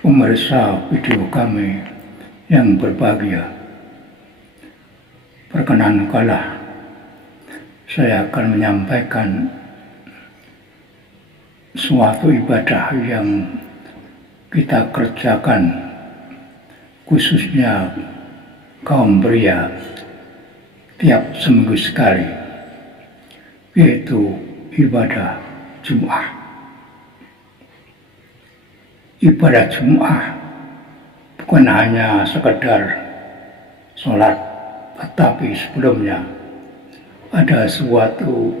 Pemirsa video kami yang berbahagia, perkenankanlah saya akan menyampaikan suatu ibadah yang kita kerjakan khususnya kaum pria tiap seminggu sekali, yaitu ibadah Jumat. Ibadah Jumat bukan hanya sekedar sholat, tetapi sebelumnya ada suatu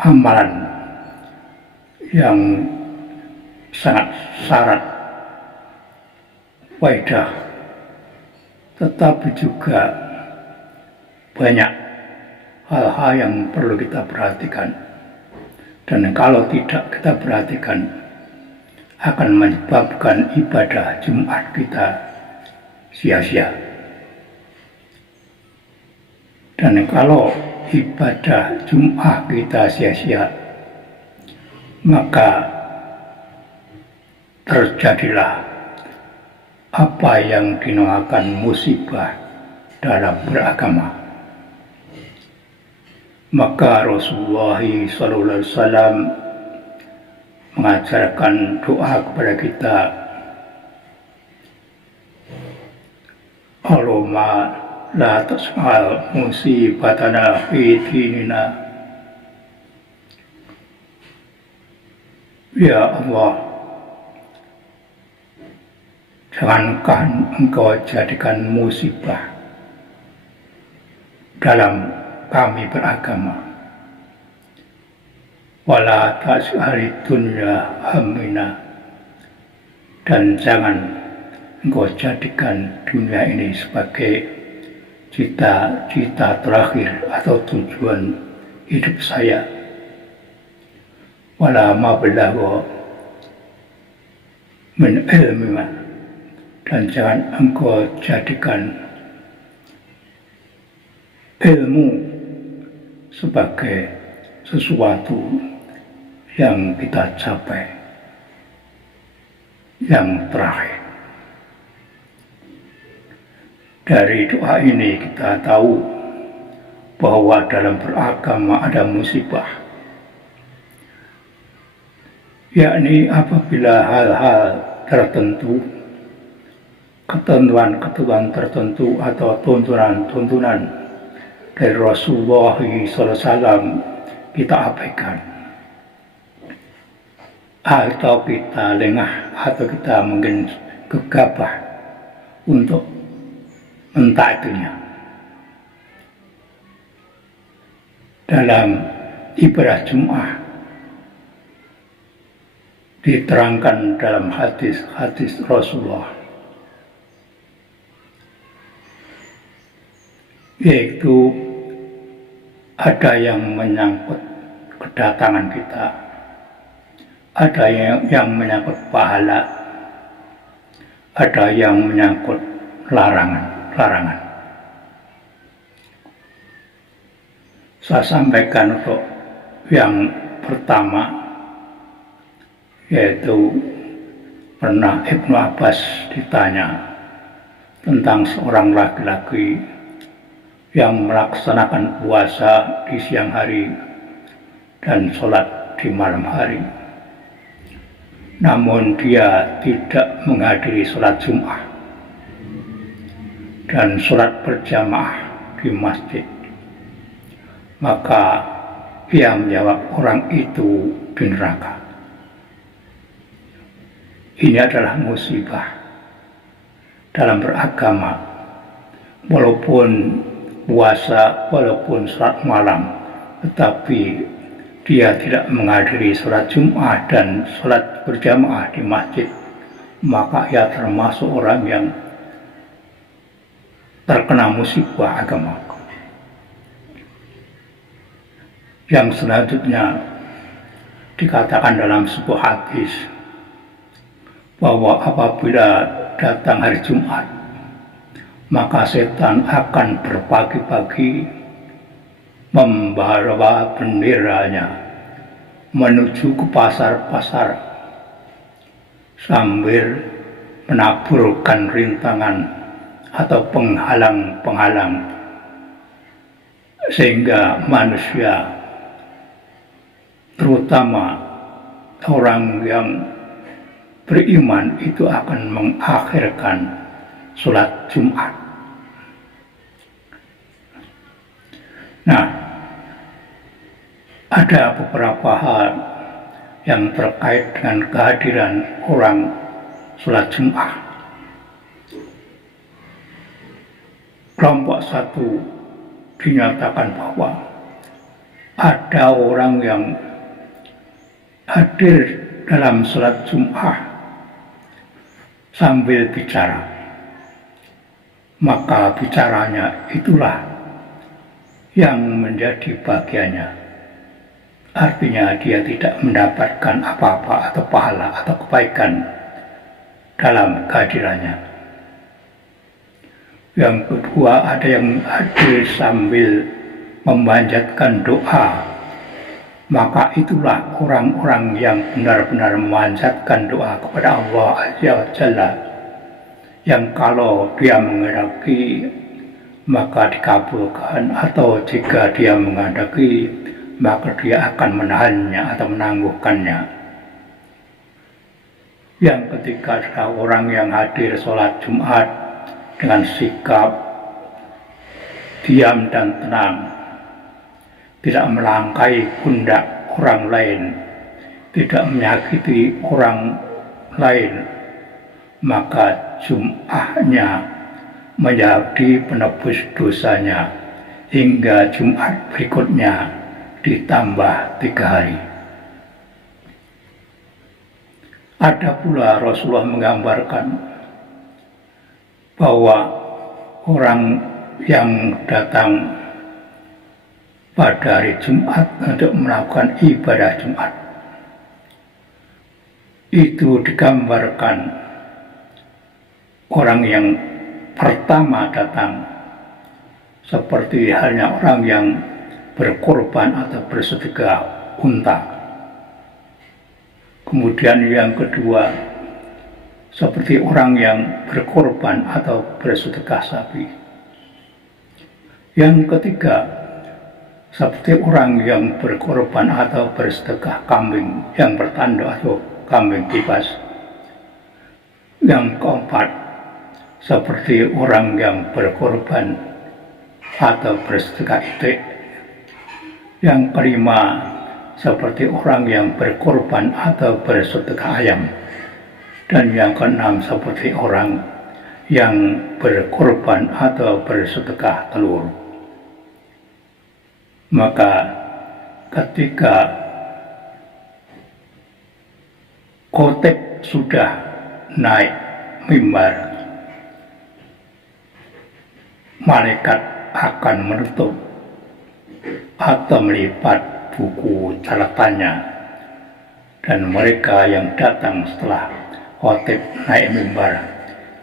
amalan yang sangat syarat faedah, tetapi juga banyak hal-hal yang perlu kita perhatikan, dan kalau tidak kita perhatikan akan menyebabkan ibadah Jumat kita sia-sia. Dan kalau ibadah Jumat kita sia-sia, maka terjadilah apa yang dinamakan musibah dalam beragama. Maka Rasulullah SAW mengajarkan doa kepada kita, Allahumma la tas'al musibatana fi dinina. Ya Allah, jangankan Engkau jadikan musibah dalam kami beragama. Wala tas'ali dunya hammina, dan jangan Engkau jadikan dunia ini sebagai cita-cita terakhir atau tujuan hidup saya. Wala mablagha min ilmina, dan jangan Engkau jadikan ilmu sebagai sesuatu yang kita capai yang terakhir. Dari doa ini kita tahu bahwa dalam beragama ada musibah, yakni apabila hal-hal tertentu, ketentuan-ketentuan tertentu atau tuntunan-tuntunan dari Rasulullah SAW kita abaikan, atau kita lengah, atau kita mungkin gegabah untuk mentaatinya. Dalam ibadah Jumat diterangkan dalam hadis-hadis Rasulullah, yaitu ada yang menyangkut kedatangan kita, ada yang menyangkut pahala, ada yang menyangkut larangan. Saya sampaikan untuk yang pertama, yaitu pernah Ibnu Abbas ditanya tentang seorang laki-laki yang melaksanakan puasa di siang hari dan sholat di malam hari, namun dia tidak menghadiri sholat Jumat dan sholat berjamaah di masjid. Maka dia menjawab, orang itu di neraka. Ini adalah musibah dalam beragama. Walaupun puasa, walaupun sholat malam, tetapi dia tidak menghadiri sholat Jumat dan sholat berjamaah di masjid, maka ia termasuk orang yang terkena musibah agama. Yang selanjutnya dikatakan dalam sebuah hadis bahwa apabila datang hari Jumat, maka setan akan berpagi-pagi membawa benderanya menuju ke pasar-pasar sambil menaburkan rintangan atau penghalang-penghalang sehingga manusia, terutama orang yang beriman, itu akan mengakhirkan sholat Jumat. Nah, ada beberapa hal yang terkait dengan kehadiran orang sholat Jumat. Kelompok satu dinyatakan bahwa ada orang yang hadir dalam sholat Jumat sambil bicara, maka bicaranya itulah yang menjadi bagiannya. Artinya dia tidak mendapatkan apa-apa atau pahala atau kebaikan dalam kehadirannya. Yang kedua, ada yang hadir sambil memanjatkan doa, maka itulah orang-orang yang benar-benar memanjatkan doa kepada Allah Azza wa Jalla, yang kalau dia menghendaki maka dikabulkan, atau jika dia menghendaki maka dia akan menahannya atau menangguhkannya. Yang ketiga adalah orang yang hadir sholat Jumat dengan sikap diam dan tenang, tidak melangkai pundak orang lain, tidak menyakiti orang lain, maka Jumatnya menjadi penebus dosanya hingga Jumat berikutnya ditambah 3 hari. Ada pula Rasulullah menggambarkan bahwa orang yang datang pada hari Jumat untuk melakukan ibadah Jumat, itu digambarkan orang yang pertama datang seperti halnya orang yang berkorban atau bersedekah unta. Kemudian yang kedua seperti orang yang berkorban atau bersedekah sapi. Yang ketiga seperti orang yang berkorban atau bersedekah kambing yang bertanduk atau kambing kibas. Yang keempat seperti orang yang berkorban atau bersedekah itik. Yang kelima seperti orang yang berkorban atau bersedekah ayam. Dan yang keenam seperti orang yang berkorban atau bersedekah telur. Maka ketika khotib sudah naik mimbar, malaikat akan menutup atau melipat buku catatannya, dan mereka yang datang setelah khotib naik mimbar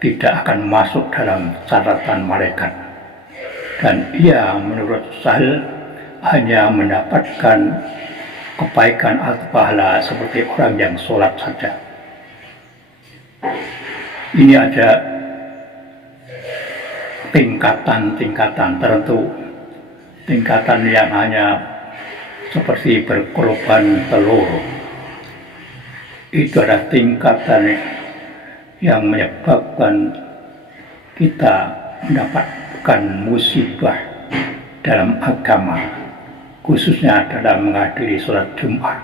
tidak akan masuk dalam catatan malaikat, dan ia menurut Sahih hanya mendapatkan kebaikan atau pahala seperti orang yang sholat saja. Ini ada tingkatan-tingkatan tertentu. Tingkatan yang hanya seperti berkorban telur, itu adalah tingkatan yang menyebabkan kita mendapatkan musibah dalam agama, khususnya dalam menghadiri sholat Jumat.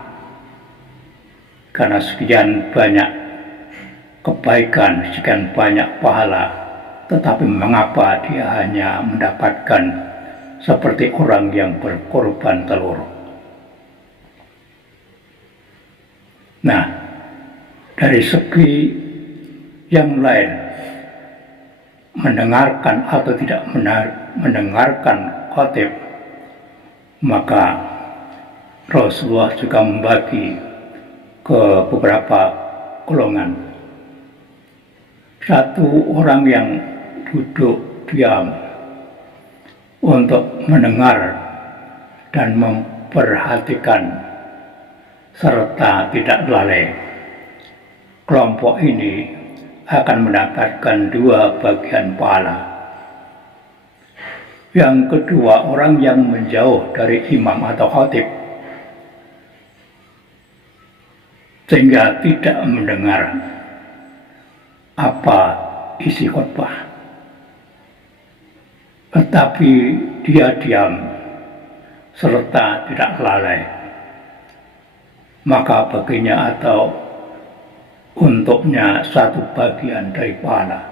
Karena sekian banyak kebaikan, sekian banyak pahala, tetapi mengapa dia hanya mendapatkan seperti orang yang berkorban telur? Nah, dari segi yang lain, mendengarkan atau tidak mendengarkan khotib, maka Rasulullah juga membagi ke beberapa golongan. Satu, orang yang duduk diam untuk mendengar dan memperhatikan serta tidak lalai. kelompok ini akan mendapatkan 2 bagian pahala. Yang kedua, orang yang menjauh dari imam atau khatib sehingga tidak mendengar apa isi khutbah, tetapi dia diam serta tidak lalai, maka baginya atau untuknya 1 bagian dari pahala.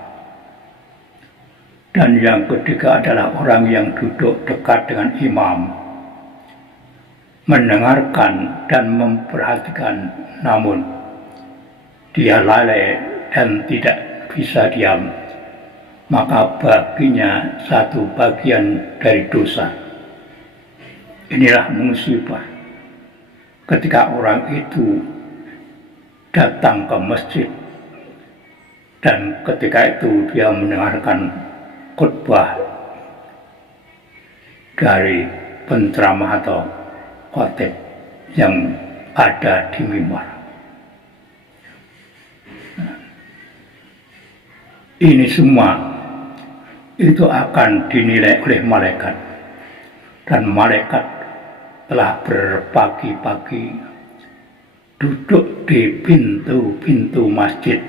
Dan yang ketiga adalah orang yang duduk dekat dengan imam, mendengarkan dan memperhatikan, namun dia lalai dan tidak bisa diam, maka baginya 1 bagian dari dosa. Inilah musibah ketika orang itu datang ke masjid dan ketika itu dia mendengarkan khutbah dari penceramah atau khatib yang ada di mimbar. Ini semua itu akan dinilai oleh malaikat, dan malaikat telah berpagi-pagi duduk di pintu-pintu masjid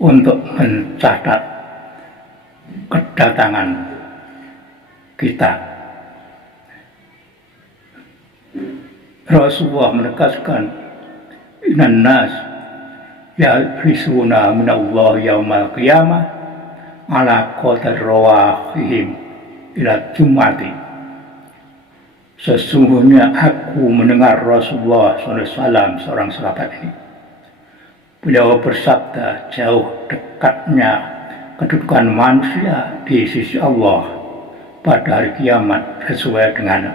untuk mencatat kedatangan kita. Rasulullah menegaskan, innan nas yahrisuna minallah yaumal qiyamah ala qadar rawahihim ila jum'ati. Sesungguhnya aku mendengar Rasulullah SAW, seorang sahabat ini, beliau bersabda, jauh dekatnya kedudukan manusia di sisi Allah pada hari kiamat sesuai dengan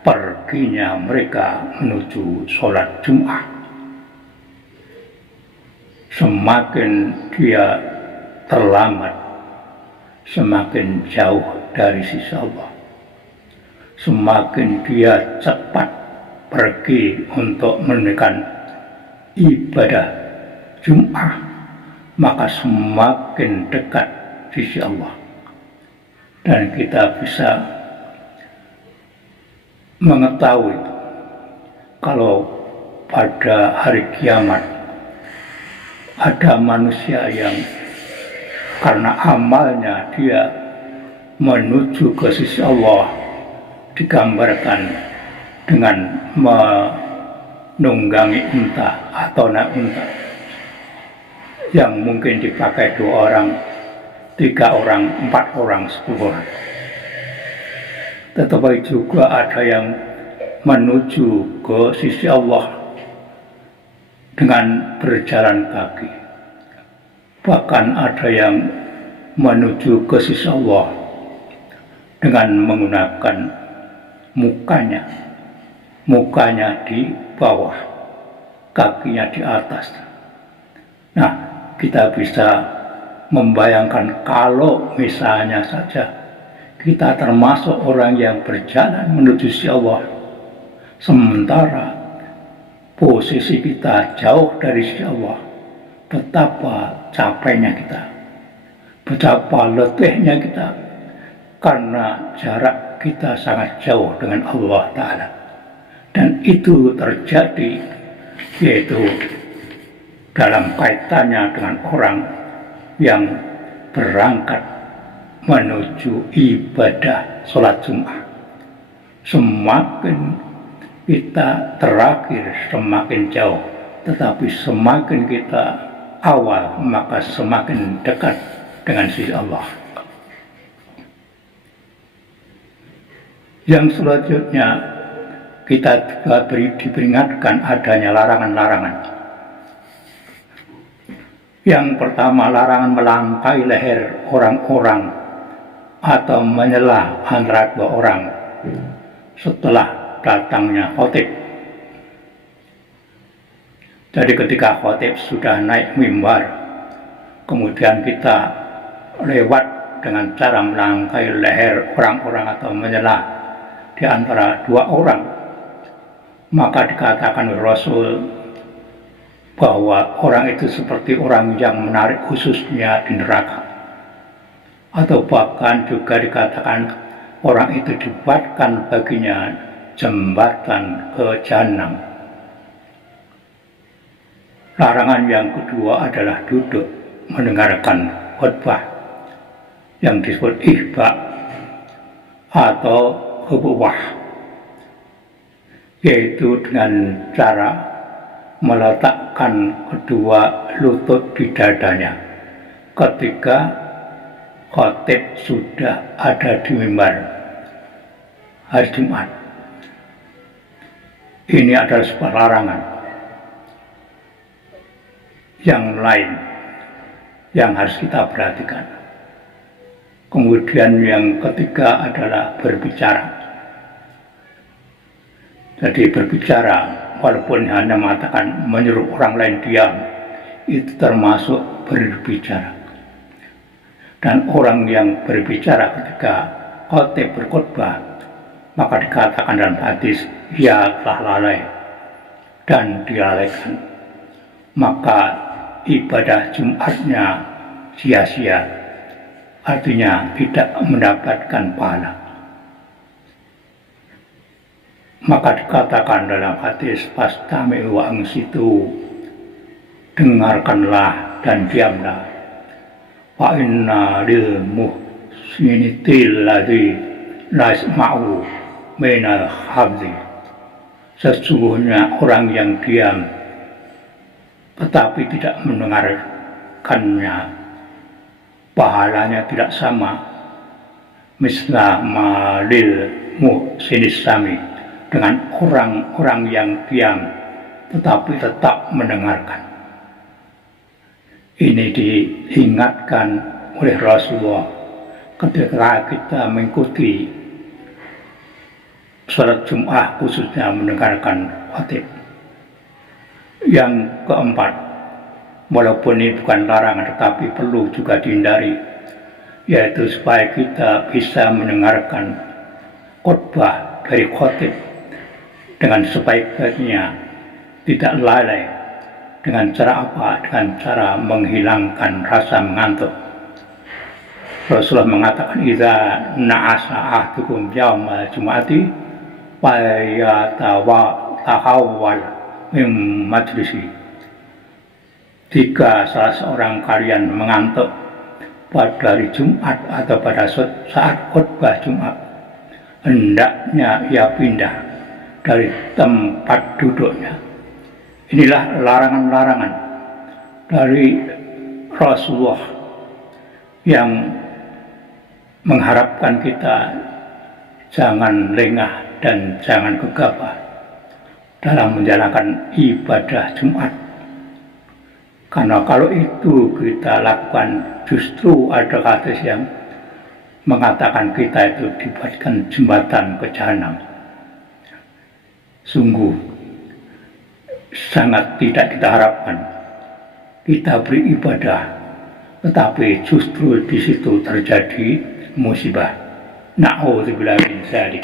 perginya mereka menuju sholat Jum'ah. Semakin dia terlambat, semakin jauh dari sisi Allah. Semakin dia cepat pergi untuk menunaikan ibadah Jum'ah, maka semakin dekat sisi Allah. Dan kita bisa mengetahui kalau pada hari kiamat ada manusia yang karena amalnya dia menuju ke sisi Allah, digambarkan dengan menunggangi unta atau naik unta yang mungkin dipakai 2 orang, 3 orang, 4 orang, 10 orang. Tetapi juga ada yang menuju ke sisi Allah dengan berjalan kaki. Bahkan ada yang menuju ke sisi Allah dengan menggunakan mukanya di bawah, kakinya di atas. Nah, kita bisa membayangkan kalau misalnya saja kita termasuk orang yang berjalan menuju si Allah, sementara posisi kita jauh dari si Allah, betapa capeknya kita, betapa letihnya kita, karena jarak kita sangat jauh dengan Allah Ta'ala. Dan itu terjadi yaitu dalam kaitannya dengan orang yang berangkat menuju ibadah sholat Jum'ah. Semakin kita terakhir semakin jauh, tetapi semakin kita awal maka semakin dekat dengan sisi Allah. Yang selanjutnya kita juga diperingatkan adanya larangan-larangan. Yang pertama, larangan melangkai leher orang-orang atau menyela antara 2 orang setelah datangnya khatib. Jadi ketika khatib sudah naik mimbar, kemudian kita lewat dengan cara melangkai leher orang-orang atau menyela di antara 2 orang, maka dikatakan oleh Rasul, bahwa orang itu seperti orang yang menarik khususnya di neraka, atau bahkan juga dikatakan orang itu dibuatkan baginya jembatan ke jahanam. Larangan yang kedua adalah duduk mendengarkan khotbah yang disebut ihba atau khutbah, yaitu dengan cara meletakkan kedua lutut di dadanya ketika khotib sudah ada di mimbar hari Jumat. Ini adalah sebuah larangan. Yang lain yang harus kita perhatikan. Kemudian yang ketiga adalah berbicara. Jadi berbicara, walaupun hanya mengatakan menyuruh orang lain diam, itu termasuk berbicara. Dan orang yang berbicara ketika khotib berkhotbah, maka dikatakan dalam hadis, ia telah lalai dan dilalaikan, maka ibadah Jumatnya sia-sia, artinya tidak mendapatkan pahala. Maka dikatakan dalam hadis, fastami'u wa ansitu, dengarkanlah dan diamlah. Fa inna lil muhsinitil ladzi la yasma'u minal hamdi. Sesungguhnya orang yang diam tetapi tidak mendengarkannya, pahalanya tidak sama misla malil muhsinis sami, dengan orang-orang yang diam tetapi tetap mendengarkan. Ini diingatkan oleh Rasulullah ketika kita mengikuti salat Jumat, khususnya mendengarkan khotib. Yang keempat, walaupun ini bukan larangan tetapi perlu juga dihindari, yaitu supaya kita bisa mendengarkan khotbah dari khotib dengan sebaik-baiknya, tidak lalai. Dengan cara apa? Dengan cara menghilangkan rasa mengantuk. Rasulullah mengatakan, idza na'asa ahdukum yaumal jum'ati tahawwal min majlisi. Jika salah seorang kalian mengantuk pada hari Jumat atau pada saat khutbah Jumat, hendaknya ia pindah dari tempat duduknya. Inilah larangan-larangan dari Rasulullah yang mengharapkan kita jangan lengah dan jangan gegabah dalam menjalankan ibadah Jumat. Karena kalau itu kita lakukan, justru ada hadis yang mengatakan kita itu dibuatkan jembatan ke jahanam. Sungguh sangat tidak kita harapkan kita beribadah, tetapi justru di situ terjadi musibah. Na'udzubillah min dzalik.